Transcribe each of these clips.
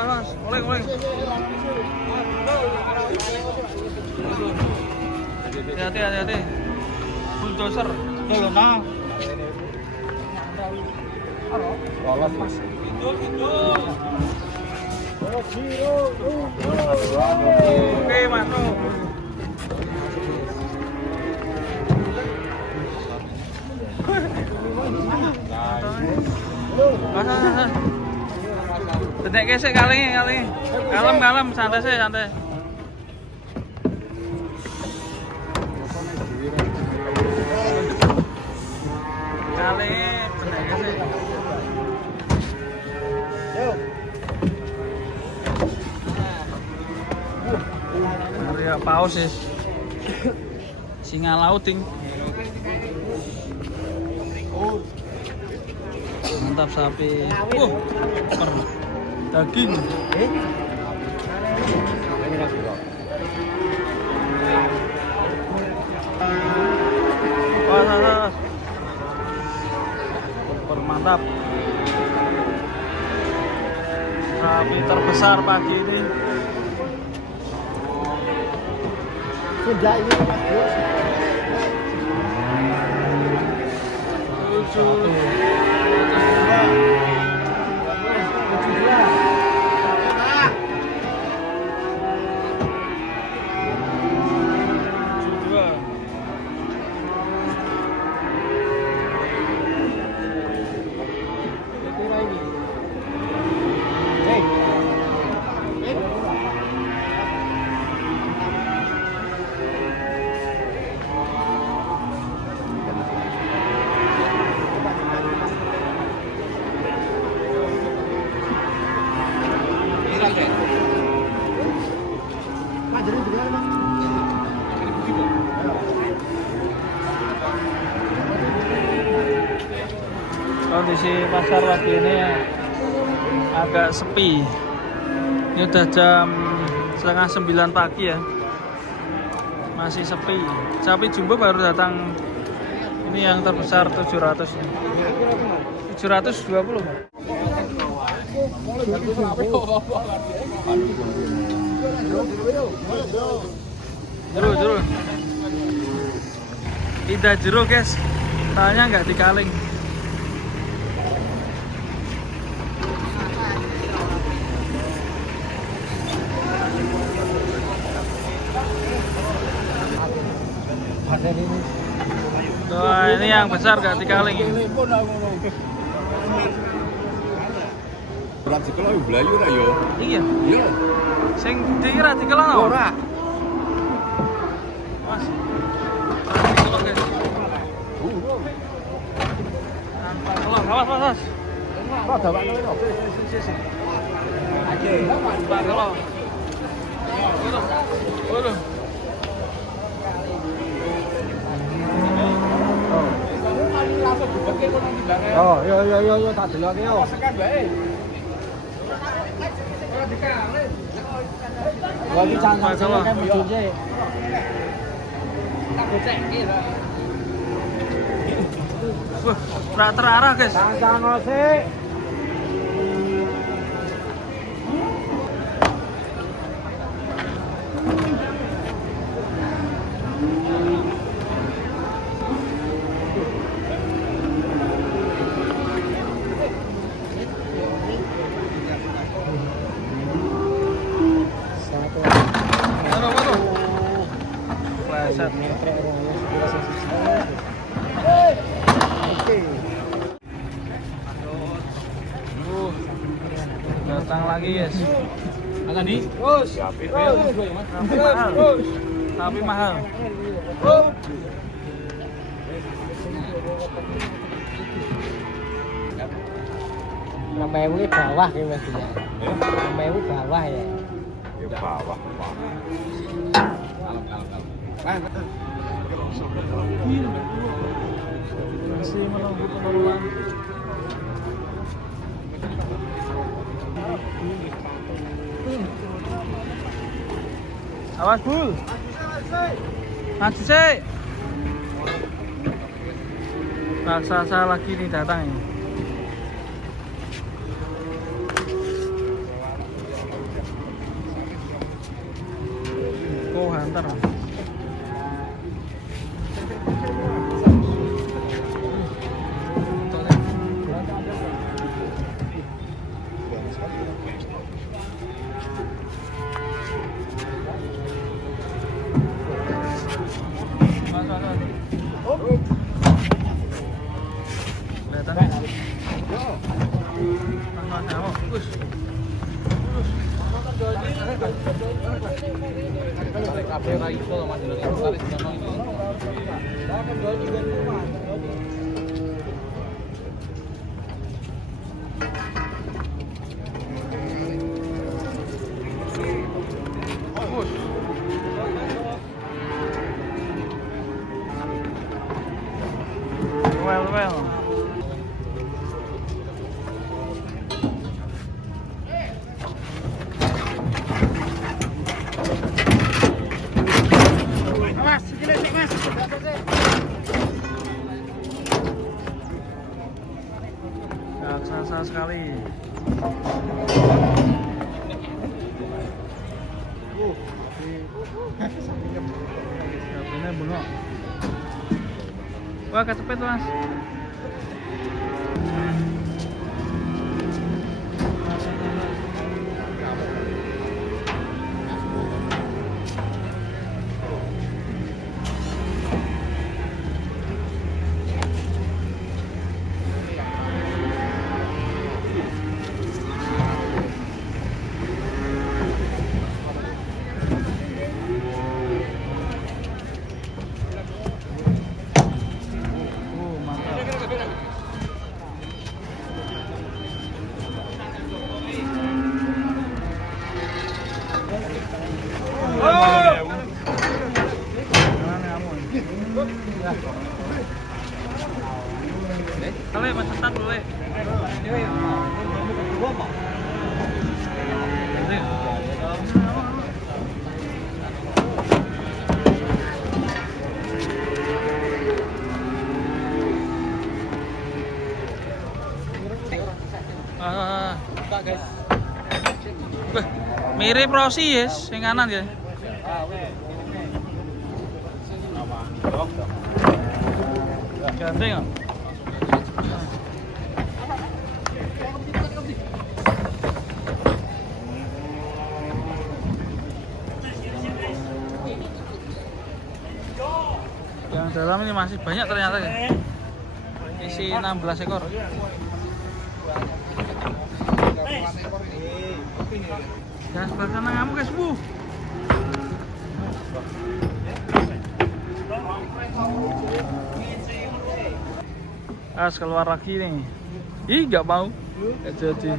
Mas, oleng. Hati-hati. Bulldozer. Tolong nah. Lolos Mas. Oke, mantap. Detek kesek kali. Kalem, santai. Kali, detek kesek. Area paus sih. Singa lauting. Mantap sapi. Daging. Wah. Super mantap. Sapi terbesar pagi ini. Sudah ini Mas Bro. Kondisi pasar pagi ini agak sepi. Ini udah jam 8:30 pagi ya, masih sepi. Sapi jumbo baru datang. Ini yang terbesar 700 ya. 720. Jero. Tidak jero guys, tanya nggak dikaling. Wah, ini yang besar gak dikaling ini. Berat dikelola blayu ra yo. Iya. Iya. Sing dikira dikelola ora. Mas. Awas. Rada wae lho. Sik. Aje. Waduh. Oh, yo tak deloke yo. Lagi jangan kan bujurnya. Tak gocekke lah. Wah, terarah guys. Jangan sik. Datang lagi guys. Akan di terus. Tapi mahal. Namanya ini bawah ya Mas ya. Namanya ini bawah ya. Ya bawah. Masih menunggu penurunan. Awas Bul. Maju sih. Raksasa lagi nih datang ini. Bentar. Well. Mas, gila sih mas. Raksasa sekali. Sapinya bengok. Wah, kecepet mas. Kali macetan dulu. Buka guys. Mirip Rossi yes, yang kanan ya. Ganteng kok. Yang dalam ini masih banyak ternyata ya. Isi 16 ekor. Ya, sebelah sana ngamuk guys, Bu. As keluar lagi nih. Ih, nggak mau. Nggak jadi.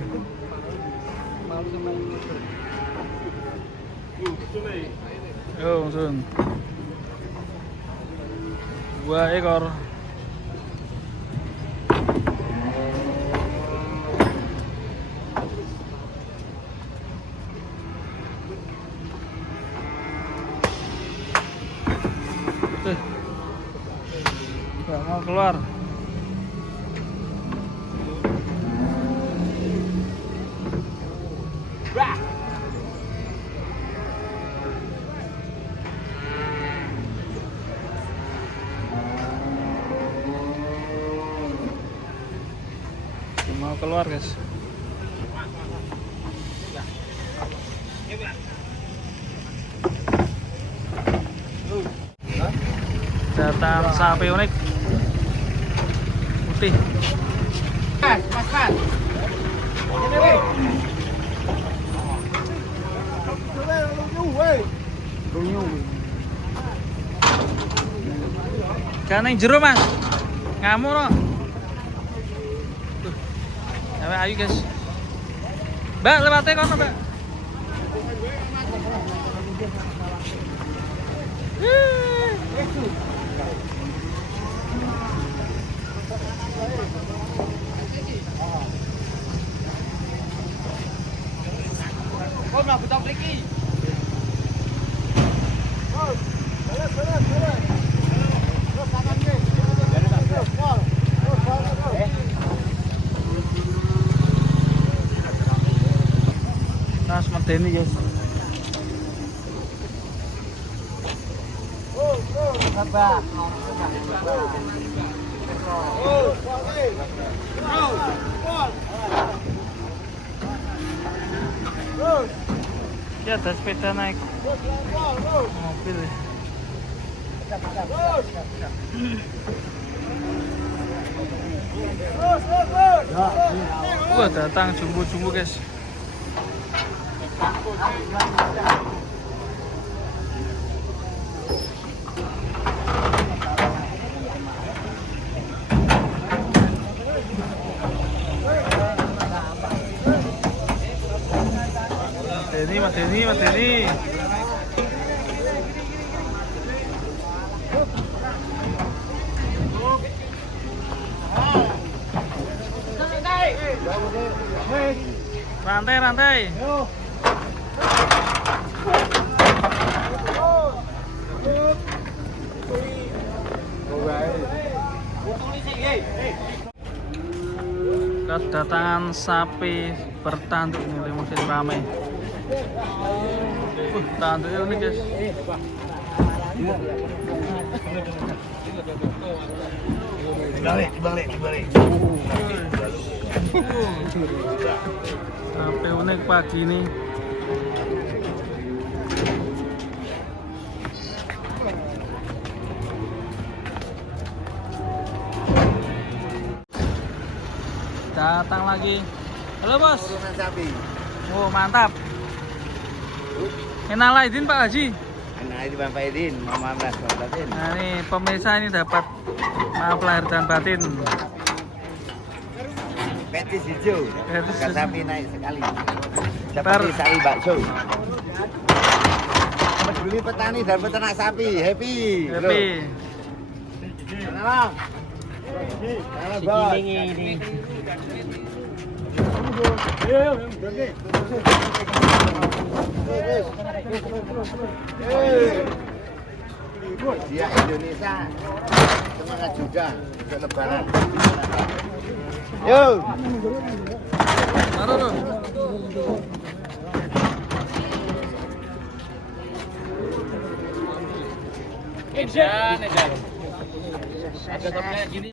Yo, Sun. 2 ekor. Nggak mau keluar. Mau keluar guys. Datang sapi unik putih. Mas. Jangan yang jero mas, ngamuk no. Tuh, ayo guys. Mbak lewatnya kono mbak. Oh, nggak butuh lagi. Nah, seperti ini guys. Ya ada sepeda naik mobil. Wah, datang jumbo-jumbo guys. Mateni. Rantai. Kedatangan sapi bertanduk ini makin ramai. Tanduknya unik guys. Dibalik. Sapi unik pagi ini. Datang lagi. Halo bos. Turunan sapi. Oh mantap. Kenal Aidin Pak Haji. Nah, ini Bang Faidin, Mama Mas Bang Faidin. Nah ini pemirsa ini dapat maaf lahir dan batin. Petis hijau. Petis Harga hijau. sapi naik sekali. Seperti sari bakso. Peduli petani dan peternak sapi, happy. Happy. Mana Bang? Mana Bos? Ini. Dia Indonesia semangat juga untuk lebaran. Yo. Taruh tuh. Edan. Ada topnya gini.